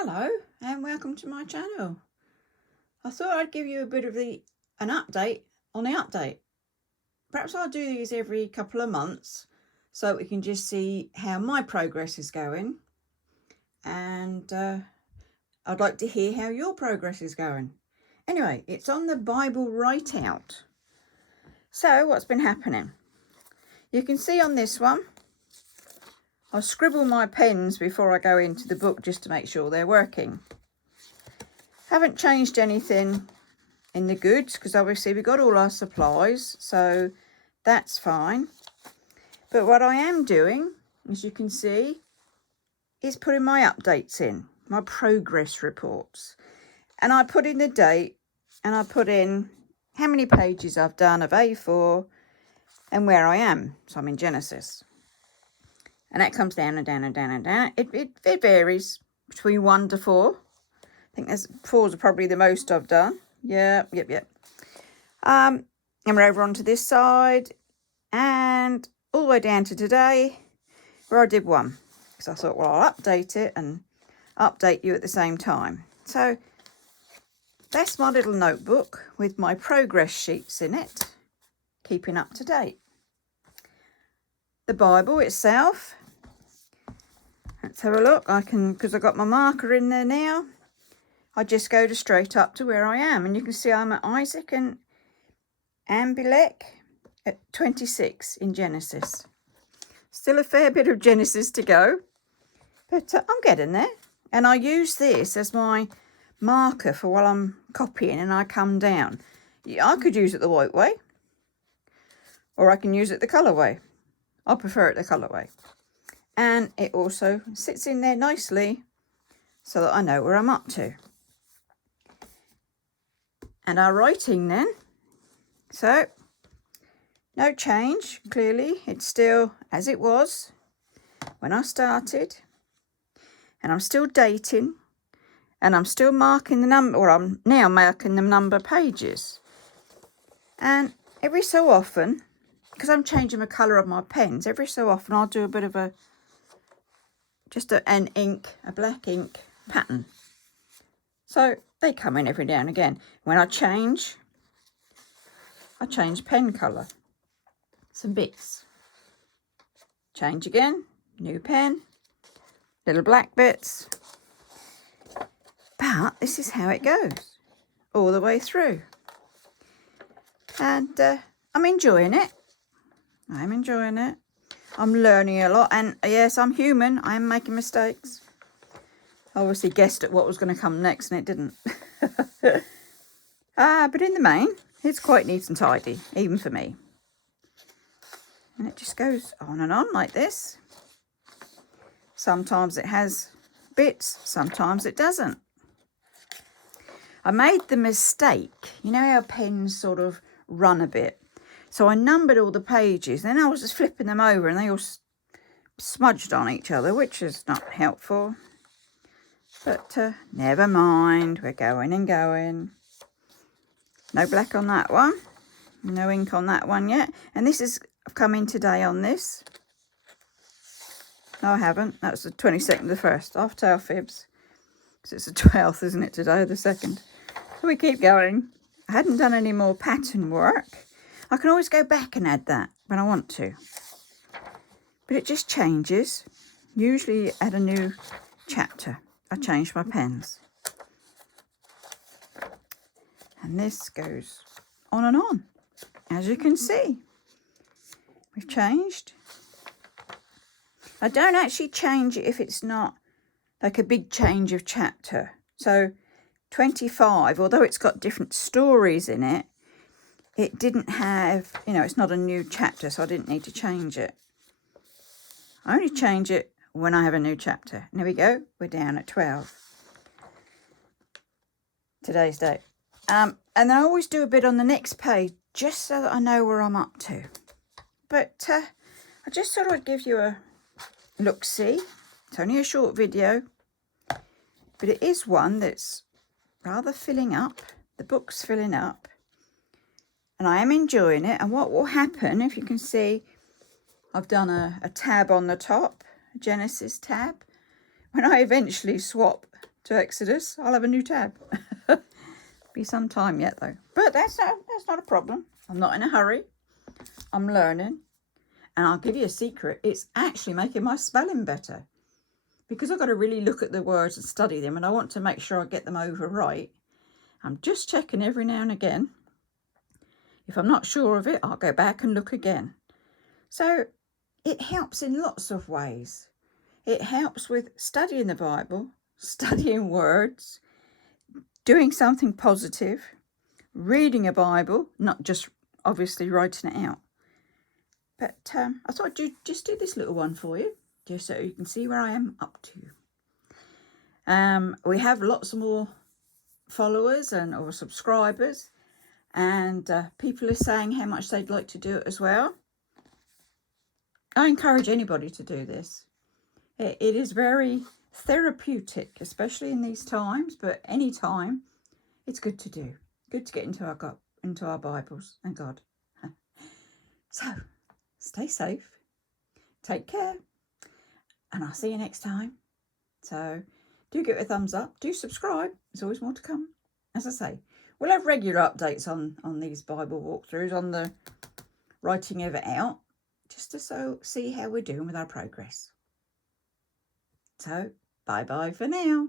Hello and welcome to my channel. I thought I'd give you a bit of an update on the update. Perhaps I'll do these every couple of months so we can just see how my progress is going, and I'd like to hear how your progress is going. Anyway, it's on the Bible Write Out. So what's been happening? You can see on this one, I scribble my pens before I go into the book just to make sure they're working. Haven't changed anything in the goods because obviously we've got all our supplies, so that's fine. But what I am doing, as you can see, is putting my updates in, my progress reports. And I put in the date and I put in how many pages I've done of A4 and where I am. So I'm in Genesis. And that comes down and down and down and down. It varies between 1 to 4. I think there's 4's are probably the most I've done. Yep. And we're over onto this side and all the way down to today where I did 1. Because I thought, well, I'll update it and update you at the same time. So that's my little notebook with my progress sheets in it, keeping up to date. The Bible itself, let's have a look. Because I've got my marker in there now, I just go straight up to where I am. And you can see I'm at Isaac and Abimelech at 26 in Genesis. Still a fair bit of Genesis to go, but I'm getting there. And I use this as my marker for while I'm copying and I come down. I could use it the white way, or I can use it the colour way. I prefer it the colour way. And it also sits in there nicely so that I know where I'm up to. And our writing then. So, no change, clearly. It's still as it was when I started. And I'm still dating. And I'm still marking the number, or I'm now marking the number pages. And every so often, because I'm changing the colour of my pens, every so often I'll do a bit of a black ink pattern. So they come in every now and again. When I change pen colour. Some bits. Change again, new pen, little black bits. But this is how it goes, all the way through. And I'm enjoying it. I'm enjoying it. I'm learning a lot. And yes, I'm human. I am making mistakes. I obviously guessed at what was going to come next and it didn't. But in the main, it's quite neat and tidy, even for me. And it just goes on and on like this. Sometimes it has bits, sometimes it doesn't. I made the mistake, you know how pens sort of run a bit. So I numbered all the pages, then I was just flipping them over and they all smudged on each other, which is not helpful. But never mind, we're going and going. No black on that one. No ink on that one yet. And this is, I've come in today on this. No, I haven't. That's the 22nd of the 1st. I'll tell fibs. Because it's the 12th, isn't it, today, the 2nd. So we keep going. I hadn't done any more pattern work. I can always go back and add that when I want to. But it just changes. Usually at a new chapter, I change my pens. And this goes on and on. As you can see, we've changed. I don't actually change it if it's not like a big change of chapter. So 25, although it's got different stories in it, it didn't have, it's not a new chapter, so I didn't need to change it. I only change it when I have a new chapter. And there we go, we're down at 12. Today's date. And then I always do a bit on the next page, just so that I know where I'm up to. But I just thought I'd give you a look-see. It's only a short video, but it is one that's rather filling up. The book's filling up. And I am enjoying it. And what will happen, if you can see, I've done a tab on the top, a Genesis tab. When I eventually swap to Exodus. I'll have a new tab. Be some time yet though. But that's not a problem. I'm not in a hurry. I'm learning. And I'll give you a secret. It's actually making my spelling better. Because I've got to really look at the words and study them, and I want to make sure I get them over right. I'm just checking every now and again. If I'm not sure of it, I'll go back and look again. So it helps in lots of ways. It helps with studying the Bible, studying words, doing something positive, reading a Bible, not just obviously writing it out. But I thought I'd just do this little one for you, just so you can see where I am up to. We have lots more followers or subscribers, and people are saying how much they'd like to do it as well. I encourage anybody to do this. It is very therapeutic, especially in these times, but any time it's good to do. Good to get into our Bibles and God. So stay safe, take care, and I'll see you next time. So do give it a thumbs up, do subscribe. There's always more to come. As I say, we'll have regular updates on these Bible walkthroughs, on the writing of it out, just to see how we're doing with our progress. So bye bye for now.